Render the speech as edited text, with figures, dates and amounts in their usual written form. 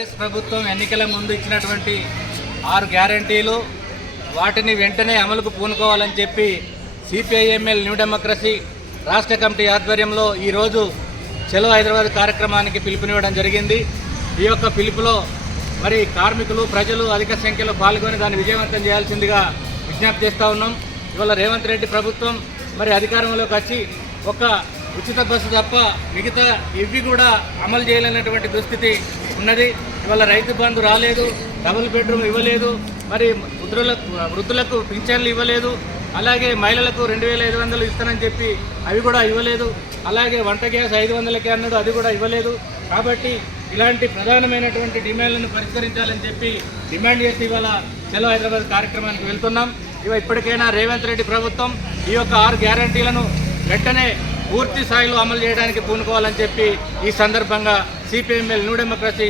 కాంగ్రెస్ ప్రభుత్వం ఎన్నికల ముందు ఇచ్చినటువంటి 6 గ్యారంటీలు వాటిని వెంటనే అమలుకు పూనుకోవాలని చెప్పి సిపిఐఎంఎల్ న్యూ డెమోక్రసీ రాష్ట్ర కమిటీ ఆధ్వర్యంలో ఈరోజు చలో హైదరాబాద్ కార్యక్రమానికి పిలుపునివ్వడం జరిగింది. ఈ యొక్క పిలుపులో మరి కార్మికులు ప్రజలు అధిక సంఖ్యలో పాల్గొని దాన్ని విజయవంతం చేయాల్సిందిగా విజ్ఞప్తి చేస్తూ ఉన్నాం. ఇవాళ రేవంత్ రెడ్డి ప్రభుత్వం మరి అధికారంలోకి వచ్చి ఒక ఉచిత బస్సు తప్ప మిగతా ఇవి కూడా అమలు చేయలేనటువంటి దుస్థితి ఉన్నది. ఇవాళ రైతు బంధు రాలేదు, డబుల్ బెడ్రూమ్ ఇవ్వలేదు, మరి వృద్ధులకు పింఛన్లు ఇవ్వలేదు, అలాగే మహిళలకు 2500 ఇస్తానని చెప్పి అవి కూడా ఇవ్వలేదు, అలాగే వంట గ్యాస్ 500కే అన్నాడు, అది కూడా ఇవ్వలేదు. కాబట్టి ఇలాంటి ప్రధానమైనటువంటి డిమాండ్లను పరిష్కరించాలని చెప్పి డిమాండ్ చేసి ఇవాళ చలో హైదరాబాద్ కార్యక్రమానికి వెళ్తున్నాం. ఇప్పటికైనా రేవంత్ రెడ్డి ప్రభుత్వం ఈ యొక్క 6 గ్యారంటీలను వెంటనే పూర్తి స్థాయిలో అమలు చేయడానికి పూనుకోవాలని చెప్పి ఈ సందర్భంగా సిపిఎంఎల్ న్యూ డెమోక్రసీ